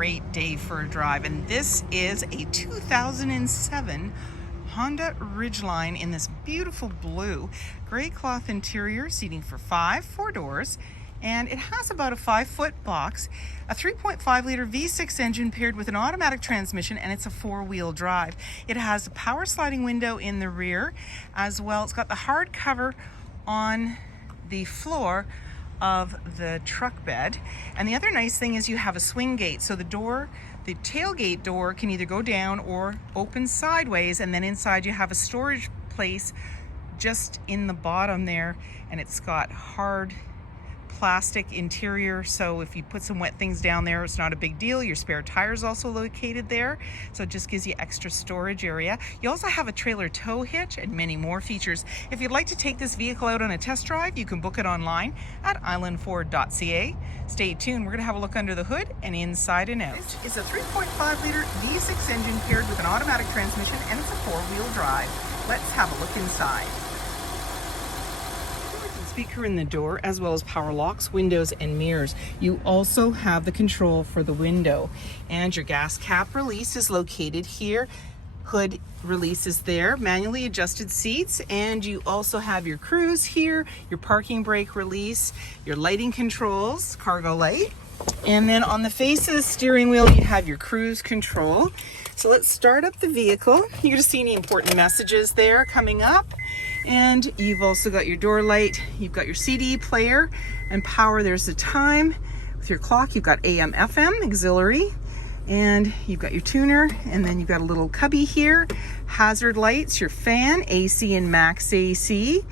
great day for a drive. And this is a 2007 Honda Ridgeline in this beautiful blue. Gray cloth interior, seating for four doors. And it has about a 5-foot box, a 3.5 liter V6 engine paired with an automatic transmission, and it's a 4-wheel drive. It has a power sliding window in the rear as well. It's got the hard cover on the floor of the truck bed. And the other nice thing is you have a swing gate. So the tailgate door can either go down or open sideways, and then inside you have a storage place just in the bottom there, and it's got hard plastic interior, so if you put some wet things down there, it's not a big deal. Your spare tire is also located there, so it just gives you extra storage area. You also have a trailer tow hitch and many more features. If you'd like to take this vehicle out on a test drive, you can book it online at islandford.ca. Stay tuned, we're going to have a look under the hood and inside and out. This is a 3.5 liter V6 engine paired with an automatic transmission, and it's a 4-wheel drive. Let's have a look inside. Speaker in the door, as well as power locks, windows, and mirrors. You also have the control for the window, and your gas cap release is located here. Hood release is there, manually adjusted seats, and you also have your cruise here, your parking brake release, your lighting controls, cargo light, and then on the face of the steering wheel you have your cruise control. So let's start up the vehicle. You're going to see any important messages there coming up. And you've also got your door light, you've got your CD player and power. There's the time with your clock. You've got AM, FM, auxiliary, and you've got your tuner, and then you've got a little cubby here, hazard lights, your fan, AC and max AC,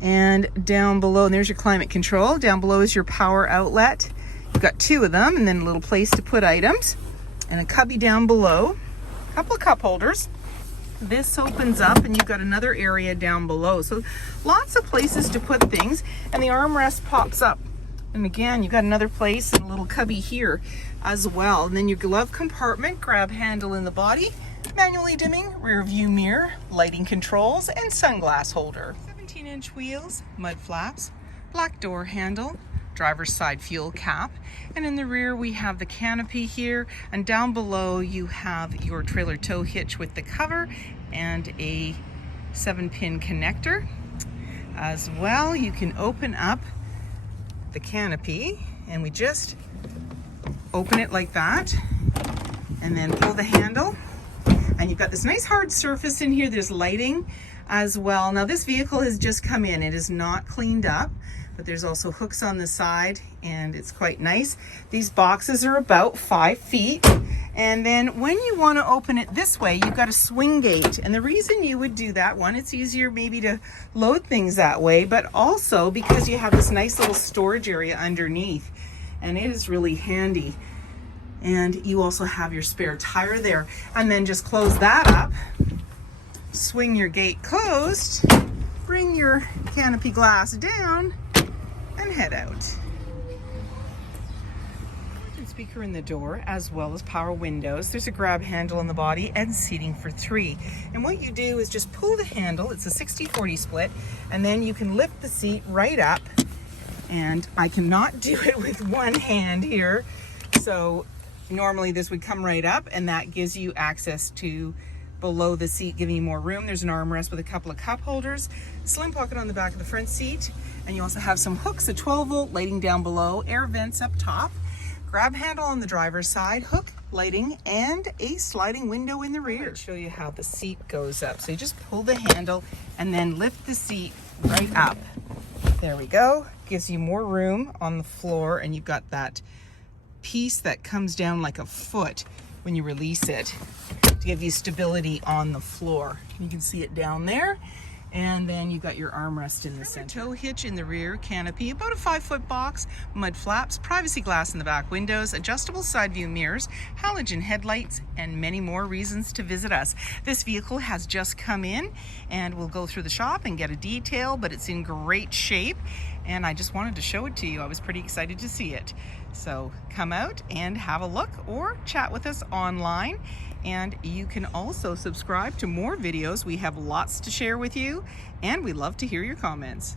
and down below, and there's your climate control. Down below is your power outlet. You've got 2 of them, and then a little place to put items, and a cubby down below, a couple of cup holders. This opens up and you've got another area down below, so lots of places to put things, and the armrest pops up, and again you've got another place and a little cubby here as well. And then your glove compartment, grab handle in the body, manually dimming rear view mirror, lighting controls, and sunglass holder. 17-inch wheels, mud flaps, black door handle, driver's side fuel cap, and in the rear we have the Canopy here, and down below you have your trailer tow hitch with the cover and a 7-pin connector as well. You can open up the Canopy, and we just open it like that and then pull the handle, and you've got this nice hard surface in here. There's lighting as well. Now this vehicle has just come in, it is not cleaned up, but there's also hooks on the side, and it's quite nice. These boxes are about 5 feet, and then when you want to open it this way, you've got a swing gate, and the reason you would do that, one, it's easier maybe to load things that way, but also because you have this nice little storage area underneath, and it is really handy. And you also have your spare tire there, and then just close that up, swing your gate closed, bring your canopy glass down, and head out. Speaker in the door, as well as power windows. There's a grab handle in the body and seating for 3. And what you do is just pull the handle. It's a 60-40 split, and then you can lift the seat right up. And I cannot do it with one hand here, so normally this would come right up, and that gives you access to below the seat, giving you more room. There's an armrest with a couple of cup holders, slim pocket on the back of the front seat, and you also have some hooks, a 12-volt lighting down below, air vents up top, grab handle on the driver's side, hook, lighting, and a sliding window in the rear. I'll show you how the seat goes up. So you just pull the handle and then lift the seat right up. There we go. Gives you more room on the floor, and you've got that piece that comes down like a foot when you release it to give you stability on the floor. You can see it down there, and then you've got your armrest in the center. Tow hitch in the rear, Canopy, about a 5-foot box, mud flaps, privacy glass in the back windows, adjustable side view mirrors, halogen headlights, and many more reasons to visit us. This vehicle has just come in, and we'll go through the shop and get a detail, but it's in great shape, and I just wanted to show it to you. I was pretty excited to see it. So come out and have a look, or chat with us online. And you can also subscribe to more videos. We have lots to share with you, and we love to hear your comments.